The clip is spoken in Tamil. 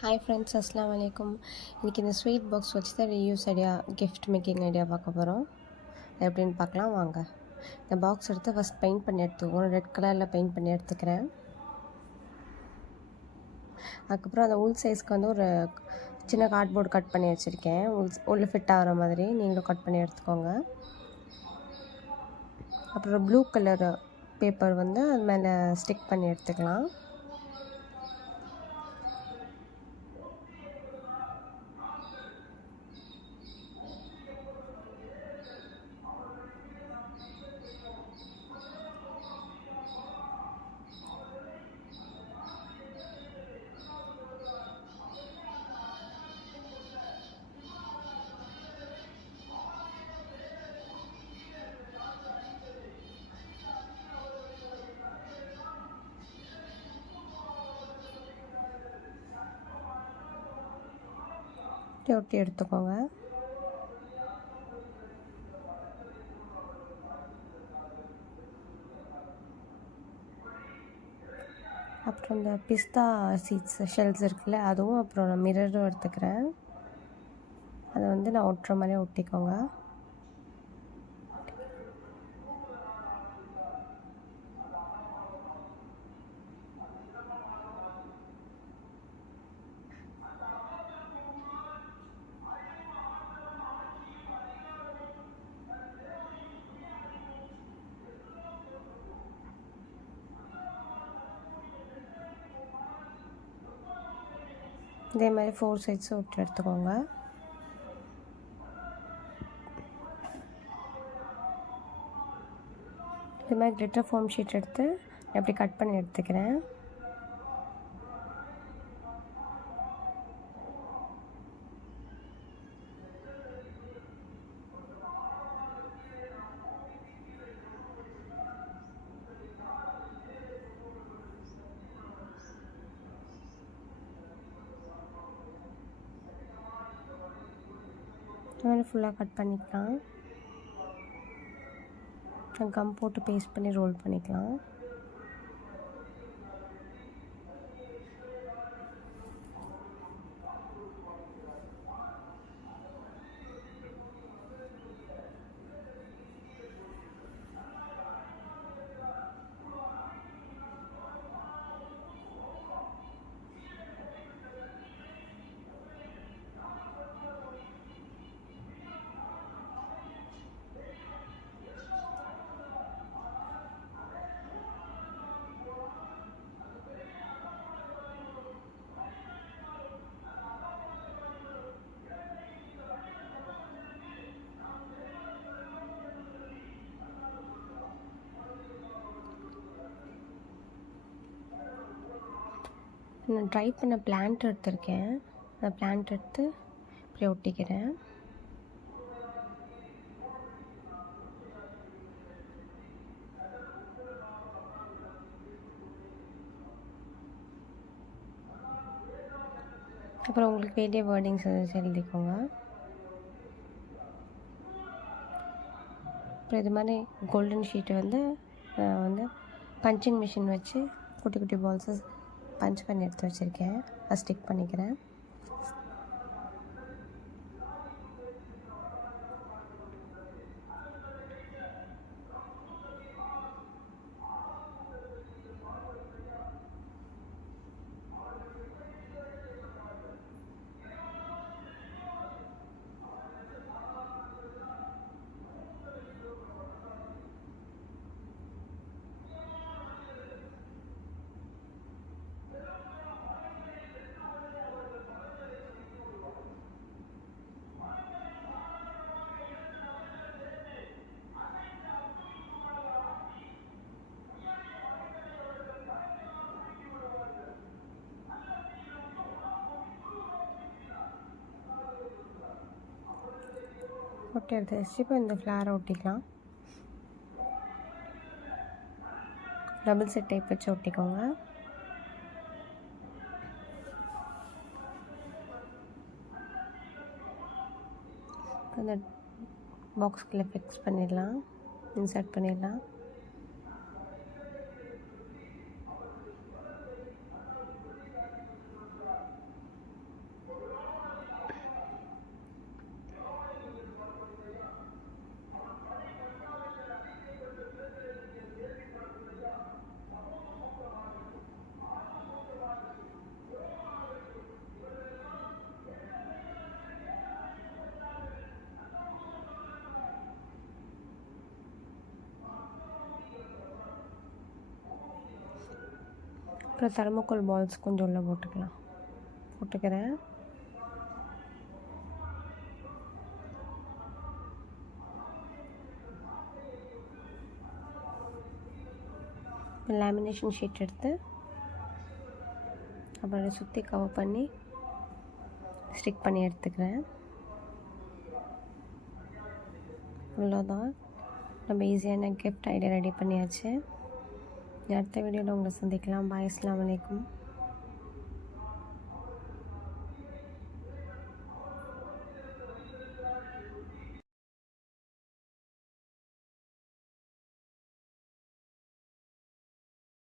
ஹாய் ஃப்ரெண்ட்ஸ், அஸ்ஸலாமு அலைக்கும். இன்றைக்கி இந்த ஸ்வீட் பாக்ஸ் வச்சு தான் reuse idea, gift making idea பார்க்க போகிறோம். எப்படின்னு பார்க்கலாம் வாங்க. இந்த பாக்ஸ் எடுத்து ஃபஸ்ட் பெயிண்ட் பண்ணி எடுத்துக்குவோம். ரெட் கலரில் பெயிண்ட் பண்ணி எடுத்துக்கிறேன். அதுக்கப்புறம் அந்த உள் சைஸ்க்கு வந்து ஒரு சின்ன கார்ட்போர்டு கட் பண்ணி வச்சுருக்கேன். உள்ள ஃபிட் ஆகிற மாதிரி நீங்களும் கட் பண்ணி எடுத்துக்கோங்க. அப்புறம் ப்ளூ கலர் பேப்பர் வந்து அது மேலே ஸ்டிக் பண்ணி எடுத்துக்கலாம். ஒட்டி எடுத்துக்கோங்க. அப்புறம் இந்த பிஸ்தா சீட்ஸ் ஷெல்ஸ் இருக்குல்ல, அதுவும் அப்புறம் நான் மிரரும் எடுத்துக்கிறேன். அதை வந்து நான் ஒட்டுற மாதிரி ஒட்டிக்கோங்க. இதே மாதிரி 4 சைட்ஸும் விட்டு எடுத்துக்கோங்க. இது மாதிரி கிளிட்டர் ஃபோம் ஷீட் எடுத்து எப்படி கட் பண்ணி எடுத்துக்கிறேன். இது மாதிரி ஃபுல்லாக கட் பண்ணிக்கலாம். கம் போட்டு பேஸ்ட் பண்ணி ரோல் பண்ணிக்கலாம். நான் ட்ரை பண்ண பிளான்ட் எடுத்திருக்கேன். அந்த பிளான்ட் எடுத்து இப்படி ஒட்டிக்கிறேன். அப்புறம் உங்களுக்கு வேண்டிய வேர்டிங்ஸ் எழுதிக்கோங்க. அப்புறம் இது மாதிரி கோல்டன் ஷீட்டை வந்து பஞ்சிங் மிஷின் வச்சு குட்டி குட்டி பால்ஸை பஞ்ச் பண்ணி எடுத்து வச்சுருக்கேன். அதை ஸ்டிக் பண்ணிக்கிறேன். ஒட்டி எடுத்து வச்சு இப்போ இந்த ஃப்ளாரை ஒட்டிக்கலாம். டபுள் செட் டைப் வச்சு ஒட்டிக்கோங்க. அந்த பாக்ஸ்குள்ளே ஃபிக்ஸ் பண்ணிடலாம், இன்சர்ட் பண்ணிடலாம். அப்புறம் தெர்மோகோல் பால்ஸ் கொஞ்சம் உள்ளே போட்டுக்கிறேன். லேமினேஷன் ஷீட் எடுத்து அப்புறம் சுற்றி கவர் பண்ணி ஸ்டிக் பண்ணி எடுத்துக்கிறேன். அவ்வளோதான், நம்ம ஈஸியான கிஃப்ட் ஐடியா ரெடி பண்ணியாச்சு. அடுத்த வீடியோவில் உங்களை சந்திக்கலாம். பாய், அஸ்ஸலாமு அலைக்கும்.